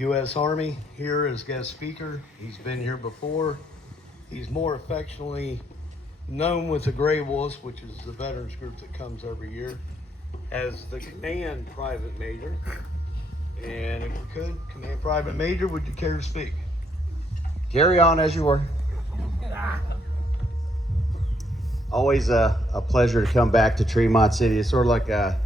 U.S. Army here as guest speaker. He's been here before. He's more affectionately known with the Gray Wolves, which is the veterans group that comes every year, as the Command Private Major. And if we could, Command Private Major, would you care to speak? Carry on as you were. Always a pleasure to come back to Tremont City. It's sort of like a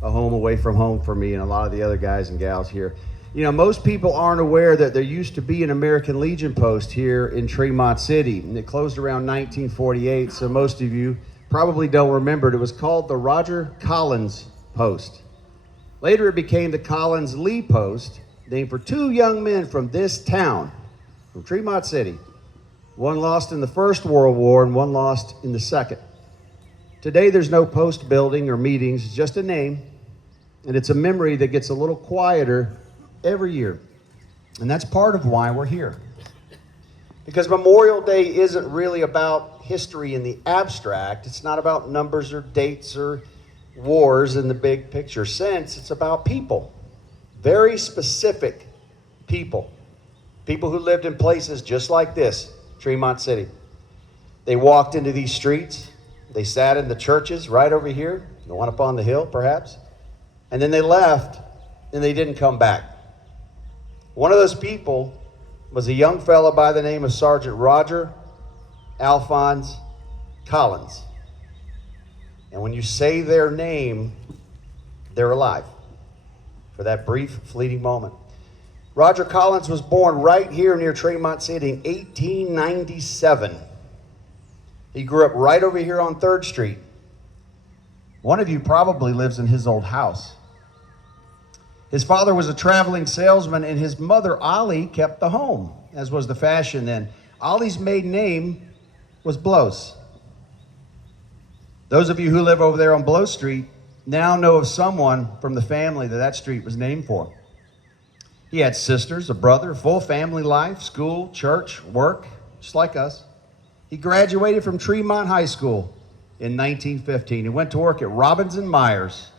home away from home for me and a lot of the other guys and gals here. You know, most people aren't aware that there used to be an American Legion post here in Tremont City, and it closed around 1948, so most of you probably don't remember it. It was called the Roger Collins Post. Later it became the Collins Lee Post, named for two young men from this town, from Tremont City. One lost in the First World War and one lost in the Second. Today there's no post building or meetings, it's just a name, and it's a memory that gets a little quieter every year. And that's part of why we're here. Because Memorial Day isn't really about history in the abstract. It's not about numbers or dates or wars in the big picture sense. It's about people. Very specific people. People who lived in places just like this, Tremont City. They walked into these streets. They sat in the churches right over here, the one up on the hill perhaps. And then they left and they didn't come back. One of those people was a young fellow by the name of Sergeant Roger Alphonse Collins. And when you say their name, they're alive for that brief, fleeting moment. Roger Collins was born right here near Tremont City in 1897. He grew up right over here on 3rd Street. One of you probably lives in his old house. His father was a traveling salesman, and his mother, Ollie, kept the home, as was the fashion then. Ollie's maiden name was Blows. Those of you who live over there on Blow Street now know of someone from the family that street was named for. He had sisters, a brother, full family life, school, church, work, just like us. He graduated from Tremont High School in 1915. He went to work at Robbins and Myers,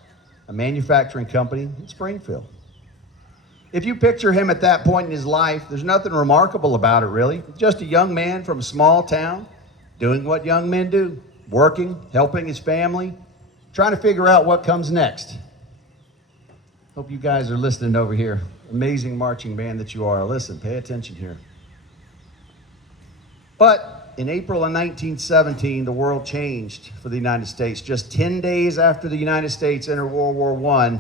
a manufacturing company in Springfield. If you picture him at that point in his life, there's nothing remarkable about it, really. Just a young man from a small town doing what young men do, working, helping his family, trying to figure out what comes next. Hope you guys are listening over here. Amazing marching band that you are. Listen, pay attention here. But in April of 1917, the world changed for the United States. Just 10 days after the United States entered World War I,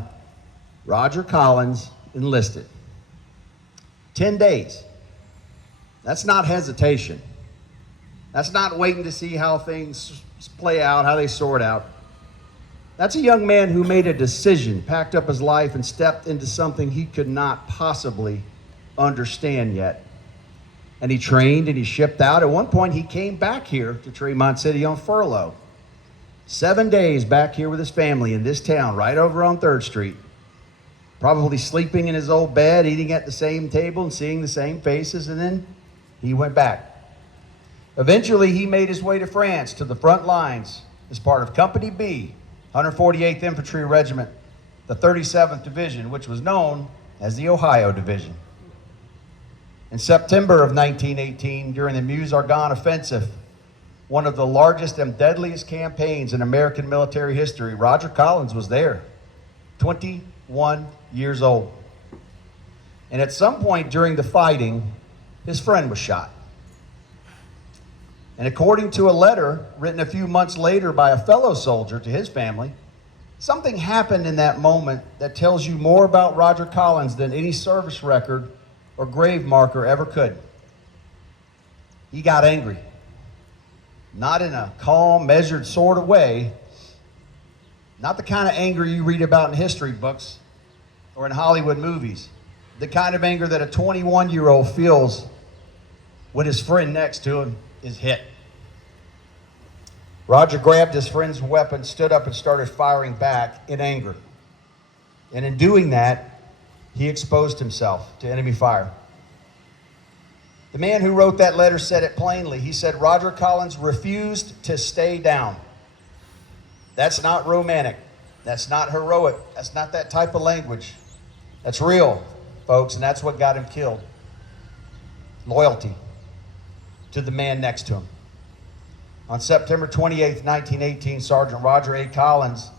Roger Collins enlisted. 10 days. That's not hesitation. That's not waiting to see how things play out, how they sort out. That's a young man who made a decision, packed up his life, and stepped into something he could not possibly understand yet. And he trained and he shipped out. At one point, he came back here to Tremont City on furlough. 7 days back here with his family in this town, right over on 3rd Street. Probably sleeping in his old bed, eating at the same table and seeing the same faces, and then he went back. Eventually, he made his way to France, to the front lines, as part of Company B, 148th Infantry Regiment, the 37th Division, which was known as the Ohio Division. In September of 1918, during the Meuse-Argonne Offensive, one of the largest and deadliest campaigns in American military history, Roger Collins was there, 21 years old. And at some point during the fighting, his friend was shot. And according to a letter written a few months later by a fellow soldier to his family, something happened in that moment that tells you more about Roger Collins than any service record or grave marker ever could. He got angry. Not in a calm, measured sort of way. Not the kind of anger you read about in history books or in Hollywood movies. The kind of anger that a 21-year-old feels when his friend next to him is hit. Roger grabbed his friend's weapon, stood up, and started firing back in anger. And in doing that, he exposed himself to enemy fire. The man who wrote that letter said it plainly. He said, Roger Collins refused to stay down. That's not romantic. That's not heroic. That's not that type of language. That's real. folks, and that's what got him killed. Loyalty to the man next to him. On September 28th, 1918, Sergeant Roger A. Collins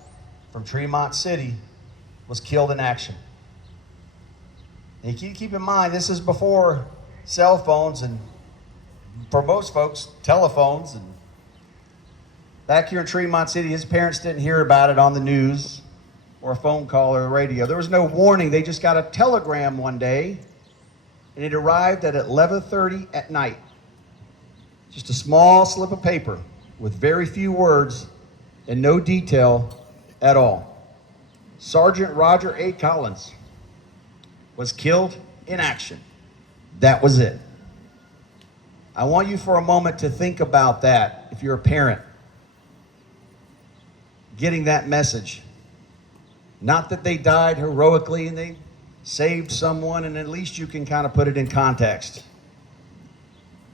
from Tremont City was killed in action. And you keep in mind, this is before cell phones and, for most folks, telephones. And back here in Tremont City, his parents didn't hear about it on the news or a phone call or the radio. There was no warning. They just got a telegram one day, and it arrived at 11:30 at night. Just a small slip of paper with very few words and no detail at all. Sergeant Roger A. Collins was killed in action. That was it. I want you for a moment to think about that if you're a parent, getting that message. Not that they died heroically and they saved someone, and at least you can kind of put it in context.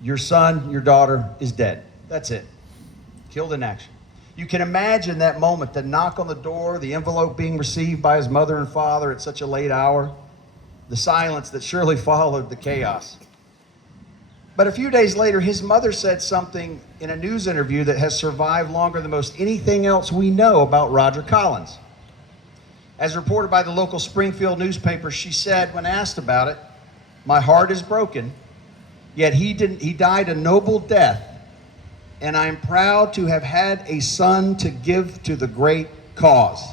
Your son, your daughter is dead. That's it. Killed in action. You can imagine that moment, the knock on the door, the envelope being received by his mother and father at such a late hour, the silence that surely followed the chaos. But a few days later, his mother said something in a news interview that has survived longer than most anything else we know about Roger Collins. As reported by the local Springfield newspaper, she said, when asked about it, "My heart is broken, yet he died a noble death, and I am proud to have had a son to give to the great cause."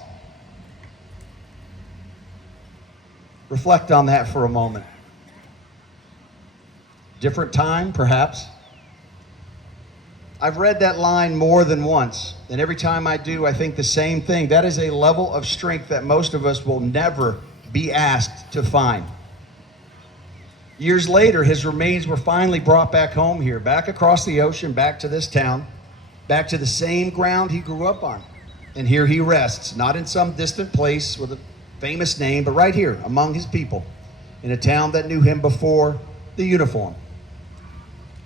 Reflect on that for a moment. Different time, perhaps. I've read that line more than once, and every time I do, I think the same thing. That is a level of strength that most of us will never be asked to find. Years later, his remains were finally brought back home here, back across the ocean, back to this town, back to the same ground he grew up on. And here he rests, not in some distant place with a famous name, but right here among his people, in a town that knew him before the uniform.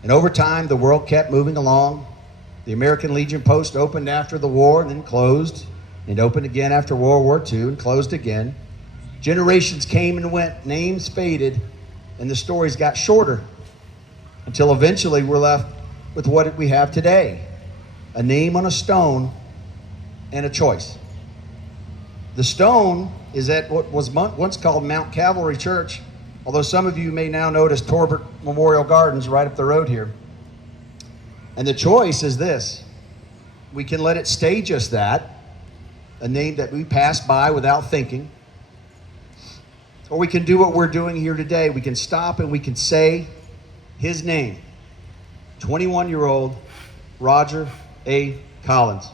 And over time, the world kept moving along. The American Legion Post opened after the war and then closed, and opened again after World War II and closed again. Generations came and went, names faded, and the stories got shorter, until eventually we're left with what we have today: a name on a stone and a choice. The stone is at what was once called Mount Calvary Church, although some of you may now know it as Torbert Memorial Gardens right up the road here. And the choice is this: we can let it stay just that, a name that we pass by without thinking, or we can do what we're doing here today. We can stop and we can say his name, 21-year-old Roger A. Collins.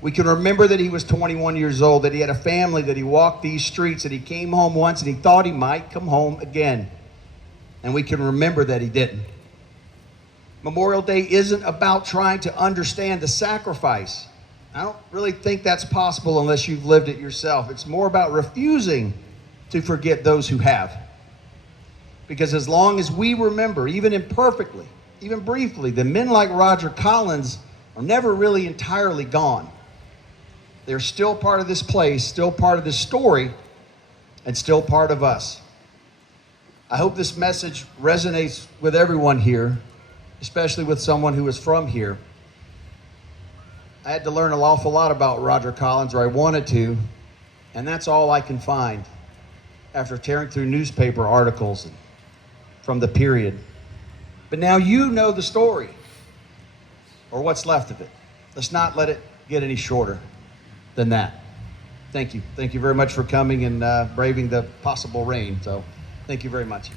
We can remember that he was 21 years old, that he had a family, that he walked these streets, that he came home once and he thought he might come home again. And we can remember that he didn't. Memorial Day isn't about trying to understand the sacrifice. I don't really think that's possible unless you've lived it yourself. It's more about refusing to forget those who have. Because as long as we remember, even imperfectly, even briefly, the men like Roger Collins are never really entirely gone. They're still part of this place, still part of this story, and still part of us. I hope this message resonates with everyone here, especially with someone who is from here. I had to learn an awful lot about Roger Collins, or I wanted to, and that's all I can find after tearing through newspaper articles from the period. But now you know the story, or what's left of it. Let's not let it get any shorter than that. Thank you. Thank you very much for coming and braving the possible rain. So thank you very much.